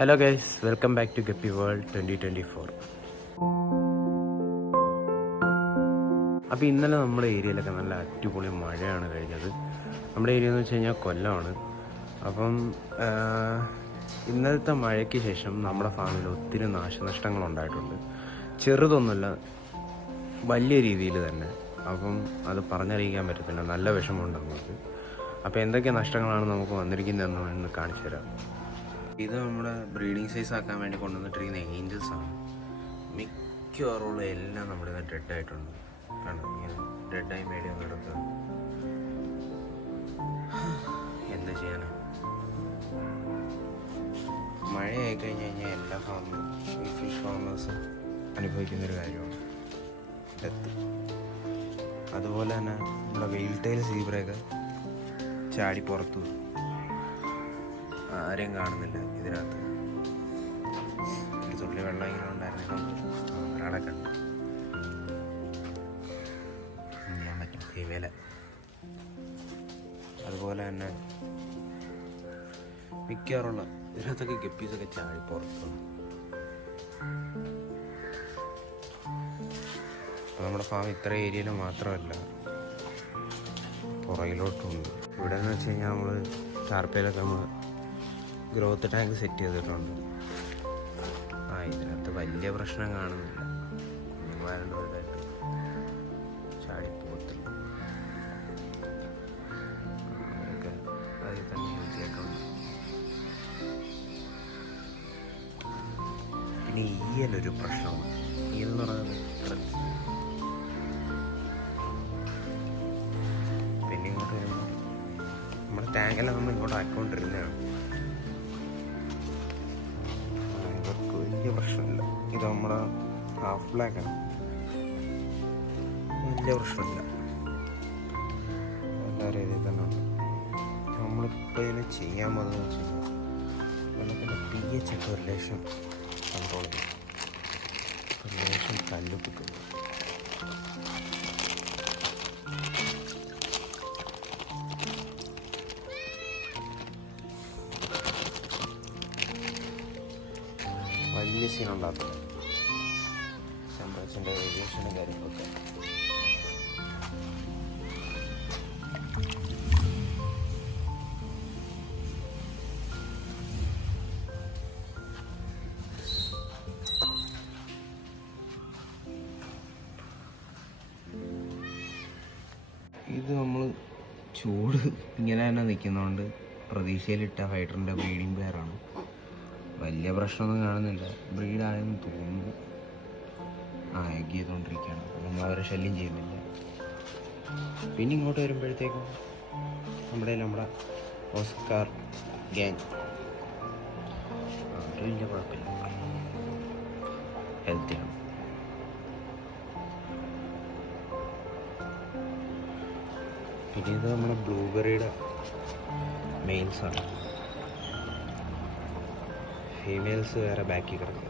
Hello guys, welcome back to guppy world 2024. അപ്പോൾ ഇന്നലെ നമ്മുടെ ഏരിയയിലൊക്കെ നല്ല അടിപൊളി മഴയാണ് കഴിഞ്ഞത്. നമ്മുടെ ഏരിയ എന്ന് വെച്ച് കഴിഞ്ഞാൽ കൊല്ലമാണ്. അപ്പം ഇന്നലത്തെ മഴയ്ക്ക് ശേഷം നമ്മുടെ ഫാമിൽ ഒത്തിരി നാശനഷ്ടങ്ങളുണ്ടായിട്ടുണ്ട്. ചെറുതൊന്നുമല്ല, വലിയ രീതിയിൽ തന്നെ. അപ്പം അത് പറഞ്ഞറിയിക്കാൻ പറ്റത്തില്ല, നല്ല വിഷമമുണ്ടാകും അത്. അപ്പോൾ എന്തൊക്കെ നഷ്ടങ്ങളാണ് നമുക്ക് വന്നിരിക്കുന്നതെന്ന് കാണിച്ചു തരാം. ഇത് നമ്മുടെ ബ്രീഡിങ് സൈസ് ആക്കാൻ വേണ്ടി കൊണ്ടുവന്നിട്ടിരിക്കുന്ന ഏഞ്ചൽസാണ്. മിക്കവാറുള്ള എല്ലാം നമ്മുടെ ഇന്ന് ഡെഡായിട്ടുണ്ട്. കാരണം ഇങ്ങനെ ഡെഡായി മേടി ഒന്ന് കിടക്കുക. എന്താ ചെയ്യാനാ, മഴയായി കഴിഞ്ഞ് കഴിഞ്ഞാൽ എല്ലാ ഫാമിലും ഈ ഫിഷ് ഫാമേഴ്സും അനുഭവിക്കുന്നൊരു കാര്യമാണ് ഡെത്ത്. അതുപോലെ തന്നെ നമ്മുടെ വെയിൽ ടൈൽ സീബ്രയൊക്കെ ചാടി പുറത്തു, ആരെയും കാണുന്നില്ല ഇതിനകത്ത്. ഒരു തുള്ളി വെള്ളം ഇങ്ങനെ ഉണ്ടായിരുന്നു, ഒരാളെ കണ്ടു. ഞാൻ പറ്റും ഫീമേല. അതുപോലെ തന്നെ മിക്കവാറുള്ള ഇതിനകത്തൊക്കെ ഗപ്പീസൊക്കെ ചാടി പുറത്തു. നമ്മുടെ ഫാം ഇത്ര ഏരിയയിൽ മാത്രമല്ല, പുറകിലോട്ടുമുണ്ട്. ഇവിടെ എന്ന് വെച്ച് കഴിഞ്ഞാൽ നമ്മൾ ടാർപ്പയിലൊക്കെ നമ്മൾ ഗ്രോത്ത് ടാങ്ക് സെറ്റ് ചെയ്തിട്ടുണ്ട്. ഇതിനകത്ത് വലിയ പ്രശ്നം കാണുന്നില്ല. കുഞ്ഞുമാരുണ്ടായിട്ട് ചാടിപ്പോകത്തില്ല. അതൊക്കെ അതിൽ തന്നെ യൂസിയേക്കാം. പിന്നെ ഈയലൊരു പ്രശ്നമാണ്. ഈയെന്ന് പറയുന്നത് പിന്നെ ഇങ്ങോട്ട് വരുമ്പോൾ നമ്മുടെ ടാങ്കെല്ലാം നമ്മൾ ഇങ്ങോട്ട് ആക്കിക്കൊണ്ടിരുന്നതാണ്. വലിയ പ്രശ്നമില്ല. ഇത് നമ്മുടെ ഹാഫ് ബ്ലാക്കാണ്, വലിയ പ്രശ്നമില്ല. എല്ലാ രീതിയിൽ തന്നെ ഉണ്ട്. നമ്മളിപ്പോൾ ഇതിന് ചെയ്യാൻ പോകുന്നത് വെച്ച് കഴിഞ്ഞാൽ വെള്ളത്തിൻ്റെ pH ഒക്കെ ഒരു ലേശം കൺട്രോൾ ചെയ്യും. ഒരു ലേശം കല്ലുപ്പിക്കുന്നു. വലിയ സീനുണ്ടാകത്തില്ല. ടെമ്പറേച്ചറിൻ്റെ വേരിയേഷനും കാര്യങ്ങളൊക്കെ. ഇത് നമ്മൾ ചൂട് ഇങ്ങനെ തന്നെ നിൽക്കുന്നതുകൊണ്ട് പ്രതീക്ഷയിലിട്ട ഹൈഡ്രൻ്റെ ബ്രീഡിംഗ് പെയറാണ്. വലിയ പ്രശ്നമൊന്നും കാണുന്നില്ല. ബ്രീഡായെന്ന് തോന്നുന്നു. എഗ് ചെയ്തുകൊണ്ടിരിക്കുകയാണ്. നമ്മൾ അവരെ ശല്യം ചെയ്യുന്നില്ല. പിന്നെ ഇങ്ങോട്ട് വരുമ്പോഴത്തേക്കും നമ്മുടെ ഓസ്കാർ ഗ്യാങ് ഒരു വലിയ കുഴപ്പമില്ല, ഹെൽത്തിയാണ്. പിന്നെ ഇത് നമ്മുടെ ബ്ലൂബെറിയുടെ മെയിൽസാണ്. ഫീമെയിൽസ് വേറെ ബാക്കിൽ കിടക്കുക.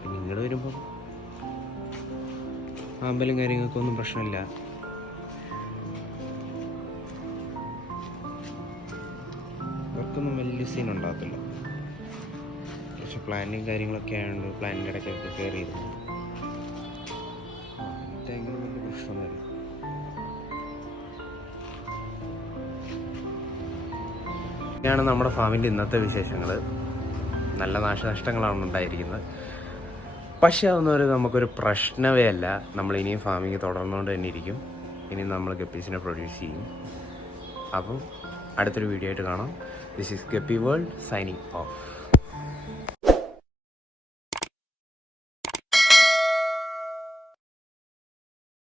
പിന്നെ ഇങ്ങോട്ട് വരുമ്പം ആമ്പലും കാര്യങ്ങൾക്കൊന്നും പ്രശ്നമില്ല. അവർക്കൊന്നും വലിയ സീൻ ഉണ്ടാകത്തില്ല. പക്ഷെ പ്ലാന്റിങ് കാര്യങ്ങളൊക്കെ ആയതുകൊണ്ട് പ്ലാന്റിൻ്റെ ഇടയ്ക്കൊക്കെ കയറി ഇരുന്നു. എങ്ങനെ വലിയ പ്രശ്നമൊന്നുമില്ല. ഇതാണ് നമ്മുടെ ഫാമിൻ്റെ ഇന്നത്തെ വിശേഷങ്ങൾ. നല്ല നാശനഷ്ടങ്ങളാണ് ഉണ്ടായിരിക്കുന്നത്. പക്ഷേ അതൊന്നും നമുക്കൊരു പ്രശ്നമേ അല്ല. നമ്മൾ ഇനിയും ഫാമിങ് തുടർന്നുകൊണ്ട് തന്നെ ഇരിക്കും. ഇനി നമ്മൾ ഗപ്പീസിനെ പ്രൊഡ്യൂസ് ചെയ്യും. അപ്പം അടുത്തൊരു വീഡിയോ ആയിട്ട് കാണാം. This is guppy world signing off.